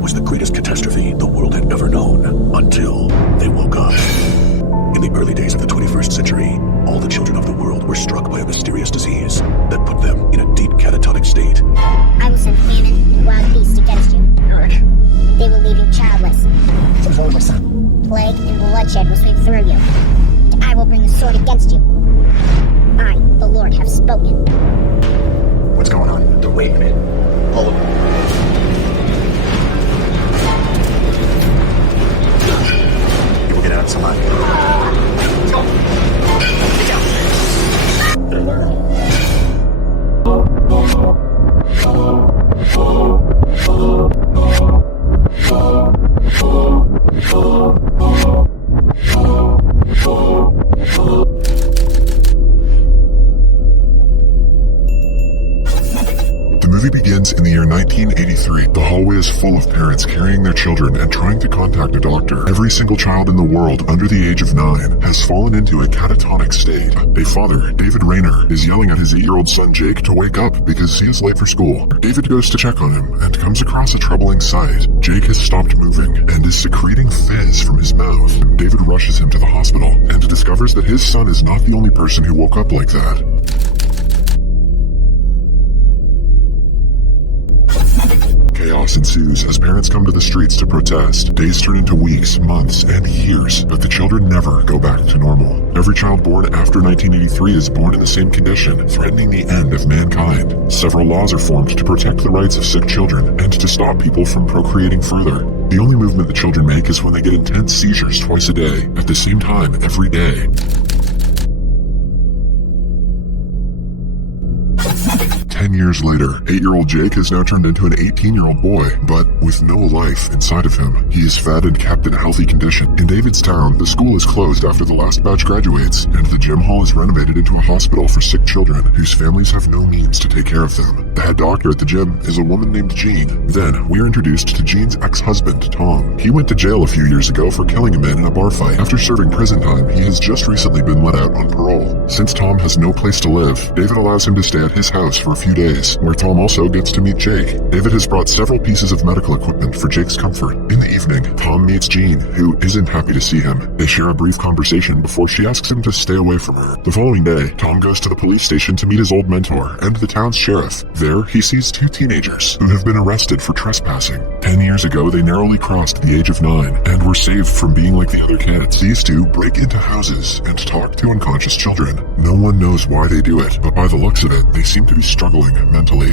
It was the greatest catastrophe the world had ever known, until they woke up. In the early days of the 21st century, all the children of the world were struck by a mysterious disease that put them in a deep catatonic state. I will send famine and wild beasts against you. And they will leave you childless. Plague and bloodshed will sweep through you. And I will bring the sword against you. I, the Lord, have spoken. What's going on? The wait a minute. Hold on. You will get out alive. Let's go. Get down. They're learning. The movie begins in the year 1983. The hallway is full of parents carrying their children and trying to contact a doctor. Every single child in the world under the age of 9 has fallen into a catatonic state. A father, David Rayner, is yelling at his 8-year-old son Jake to wake up because he is late for school. David goes to check on him and comes across a troubling sight. Jake has stopped moving and is secreting fizz from his mouth. David rushes him to the hospital and discovers that his son is not the only person who woke up like that. Chaos ensues as parents come to the streets to protest. Days turn into weeks, months, and years, but the children never go back to normal. Every child born after 1983 is born in the same condition, threatening the end of mankind. Several laws are formed to protect the rights of sick children and to stop people from procreating further. The only movement the children make is when they get intense seizures twice a day, at the same time every day. 10 years later, 8-year-old Jake has now turned into an 18-year-old boy, but with no life inside of him. He is fed and kept in a healthy condition. In David's town, the school is closed after the last batch graduates, and the gym hall is renovated into a hospital for sick children whose families have no means to take care of them. The head doctor at the gym is a woman named Jean. Then, we are introduced to Jean's ex-husband, Tom. He went to jail a few years ago for killing a man in a bar fight. After serving prison time, he has just recently been let out on parole. Since Tom has no place to live, David allows him to stay at his house for a few days, where Tom also gets to meet Jake. David has brought several pieces of medical equipment for Jake's comfort. In the evening, Tom meets Jean, who isn't happy to see him. They share a brief conversation before she asks him to stay away from her. The following day, Tom goes to the police station to meet his old mentor and the town's sheriff. There, he sees 2 teenagers who have been arrested for trespassing. 10 years ago, they narrowly crossed the age of 9 and were saved from being like the other kids. These 2 break into houses and talk to unconscious children. No one knows why they do it, but by the looks of it, they seem to be struggling mentally.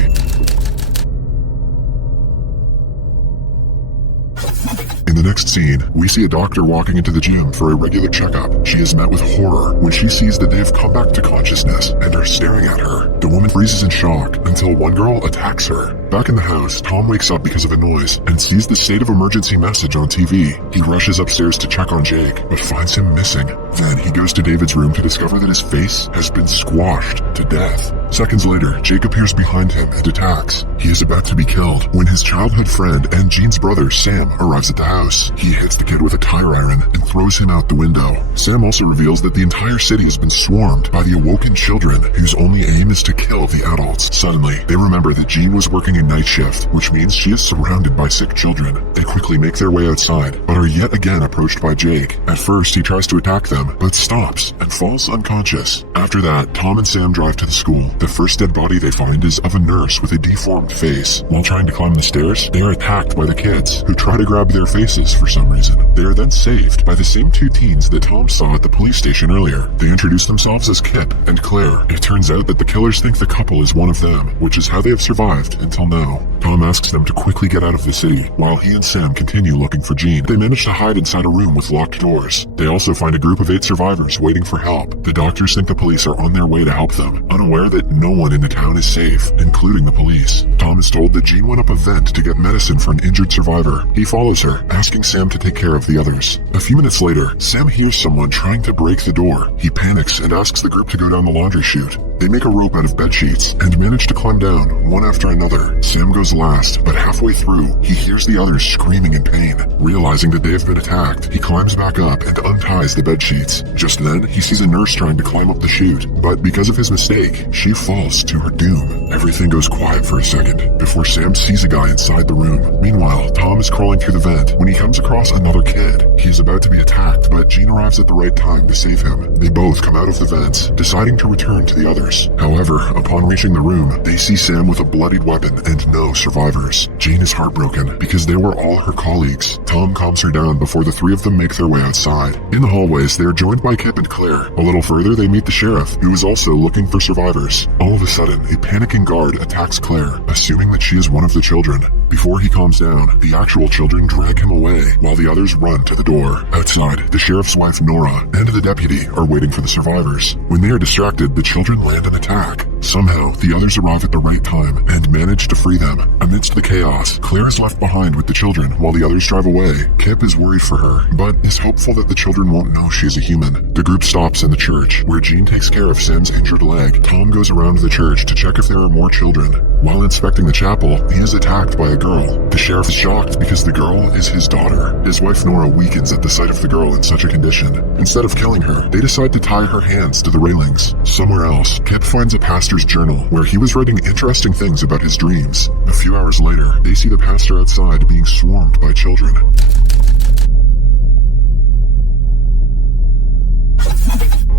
In the next scene, we see a doctor walking into the gym for a regular checkup. She is met with horror when she sees that they have come back to consciousness and are staring at her. The woman freezes in shock until one girl attacks her. Back in the house, Tom wakes up because of a noise and sees the state of emergency message on TV. He rushes upstairs to check on Jake, but finds him missing. Then he goes to David's room to discover that his face has been squashed to death. Seconds later, Jake appears behind him and attacks. He is about to be killed when his childhood friend and Jean's brother, Sam, arrives at the house. He hits the kid with a tire iron and throws him out the window. Sam also reveals that the entire city has been swarmed by the awoken children whose only aim is to kill the adults. Suddenly, they remember that Jean was working a night shift, which means she is surrounded by sick children. They quickly make their way outside, but are yet again approached by Jake. At first, he tries to attack them, but stops and falls unconscious. After that, Tom and Sam drive to the school. The first dead body they find is of a nurse with a deformed face. While trying to climb the stairs, they are attacked by the kids, who try to grab their faces for some reason. They are then saved by the same 2 teens that Tom saw at the police station earlier. They introduce themselves as Kip and Claire. It turns out that the killers think the couple is one of them, which is how they have survived until now. Tom asks them to quickly get out of the city, while he and Sam continue looking for Jean. They manage to hide inside a room with locked doors. They also find a group of 8 survivors waiting for help. The doctors think the police are on their way to help them, unaware that no one in the town is safe, including the police. Tom is told that Jean went up a vent to get medicine for an injured survivor. He follows her, asking Sam to take care of the others. A few minutes later, Sam hears someone trying to break the door. He panics and asks the group to go down the laundry chute. They make a rope out of bed sheets and manage to climb down, one after another. Sam goes last, but halfway through, he hears the others screaming in pain. Realizing that they have been attacked, he climbs back up and unties the bed sheets. Just then, he sees a nurse trying to climb up the chute, but because of his mistake, she falls to her doom. Everything goes quiet for a second before Sam sees a guy inside the room. Meanwhile, Tom is crawling through the vent when he comes across another kid. He's about to be attacked, but Jean arrives at the right time to save him. They both come out of the vents, deciding to return to the others. However, upon reaching the room, they see Sam with a bloodied weapon and no survivors. Jean is heartbroken because they were all her colleagues. Tom calms her down before the three of them make their way outside. In the hallways, they are joined by Kip and Claire. A little further, they meet the sheriff, who is also looking for survivors. All of a sudden, a panicking guard attacks Claire, assuming that she is one of the children. Before he calms down, the actual children drag him away, while the others run to the door. Outside, the sheriff's wife Nora and the deputy are waiting for the survivors. When they are distracted, the children land an attack. Somehow, the others arrive at the right time and manage to free them. Amidst the chaos, Claire is left behind with the children while the others drive away. Kip is worried for her, but is hopeful that the children won't know she is a human. The group stops in the church, where Jean takes care of Sam's injured leg. Tom goes around the church to check if there are more children. While inspecting the chapel, he is attacked by a girl. The sheriff is shocked because the girl is his daughter. His wife Nora weakens at the sight of the girl in such a condition. Instead of killing her, they decide to tie her hands to the railings. Somewhere else, Kip finds a pastor's journal where he was writing interesting things about his dreams. A few hours later, they see the pastor outside being swarmed by children.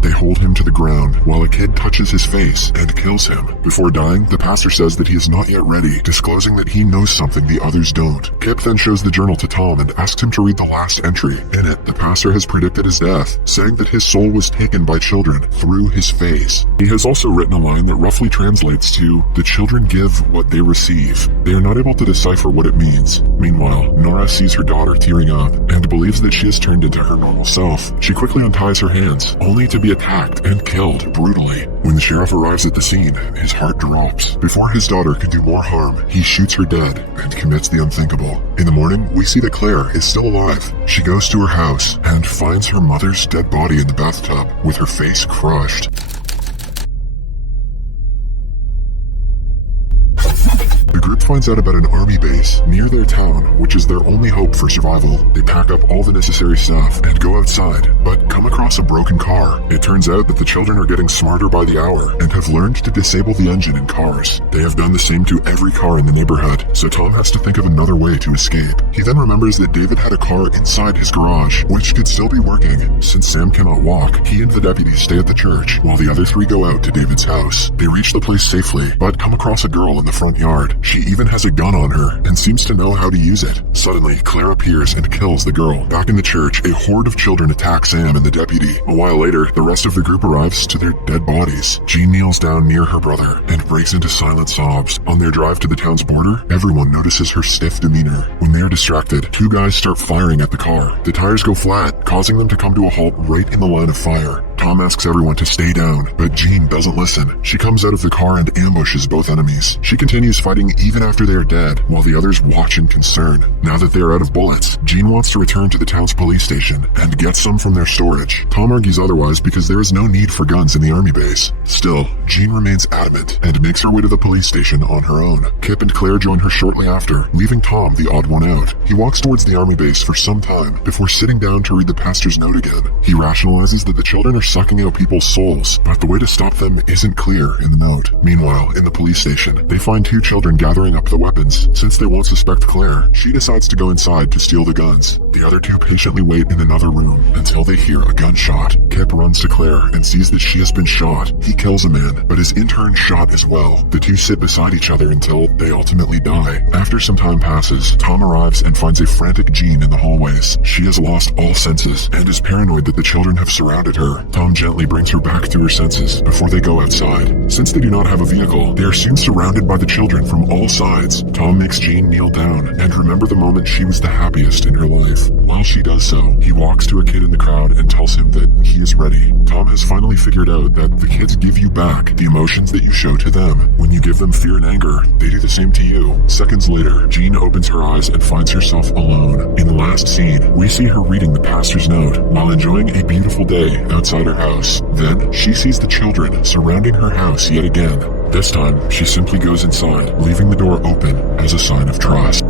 They hold him to the ground while a kid touches his face and kills him. Before dying, the pastor says that he is not yet ready, disclosing that he knows something the others don't. Kip then shows the journal to Tom and asks him to read the last entry. In it, the pastor has predicted his death, saying that his soul was taken by children through his face. He has also written a line that roughly translates to, "The children give what they receive." They are not able to decipher what it means. Meanwhile, Nora sees her daughter tearing up and believes that she has turned into her normal self. She quickly unties her hands, only to be attacked and killed brutally. When the sheriff arrives at the scene, his heart drops. Before his daughter could do more harm, he shoots her dead and commits the unthinkable. In the morning, we see that Claire is still alive. She goes to her house and finds her mother's dead body in the bathtub with her face crushed. The group finds out about an army base near their town, which is their only hope for survival. They pack up all the necessary stuff and go outside, but come across a broken car. It turns out that the children are getting smarter by the hour and have learned to disable the engine in cars. They have done the same to every car in the neighborhood, so Tom has to think of another way to escape. He then remembers that David had a car inside his garage, which could still be working. Since Sam cannot walk, he and the deputy stay at the church, while the other three go out to David's house. They reach the place safely, but come across a girl in the front yard. She even has a gun on her and seems to know how to use it. Suddenly, Claire appears and kills the girl. Back in the church, a horde of children attack Sam and the deputy. A while later, the rest of the group arrives to their dead bodies. Jean kneels down near her brother and breaks into silent sobs. On their drive to the town's border, everyone notices her stiff demeanor. When they are distracted, two guys start firing at the car. The tires go flat, causing them to come to a halt right in the line of fire. Tom asks everyone to stay down, but Jean doesn't listen. She comes out of the car and ambushes both enemies. She continues fighting even after they are dead, while the others watch in concern. Now that they are out of bullets, Jean wants to return to the town's police station and get some from their storage. Tom argues otherwise because there is no need for guns in the army base. Still, Jean remains adamant and makes her way to the police station on her own. Kip and Claire join her shortly after, leaving Tom the odd one out. He walks towards the army base for some time before sitting down to read the pastor's note again. He rationalizes that the children are sucking out people's souls, but the way to stop them isn't clear in the note. Meanwhile, in the police station, they find two children gathering up the weapons. Since they won't suspect Claire, she decides to go inside to steal the guns. The other two patiently wait in another room until they hear a gunshot. Kip runs to Claire and sees that she has been shot. He kills a man, but is in turn shot as well. The two sit beside each other until they ultimately die. After some time passes, Tom arrives and finds a frantic Jean in the hallways. She has lost all senses and is paranoid that the children have surrounded her. Tom gently brings her back to her senses before they go outside. Since they do not have a vehicle, they are soon surrounded by the children from all sides. Tom makes Jean kneel down and remember the moment she was the happiest in her life. While she does so, he walks to a kid in the crowd and tells him that he is ready. Tom has finally figured out that the kids give you back the emotions that you show to them. When you give them fear and anger, they do the same to you. Seconds later, Jean opens her eyes and finds herself alone. In the last scene, we see her reading the pastor's note while enjoying a beautiful day outside her house. Then, she sees the children surrounding her house yet again. This time, she simply goes inside, leaving the door open as a sign of trust.